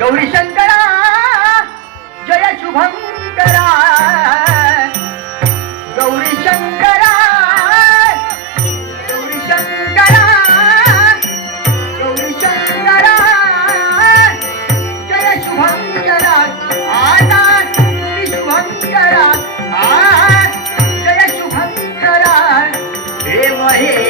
गौरी जय शुभंकरा। गौरी शंकरा गौरी शंकरा गौरी जय शुभंकरा। आता श्री शुभंकरा आ जय शुभंकरा। हे महे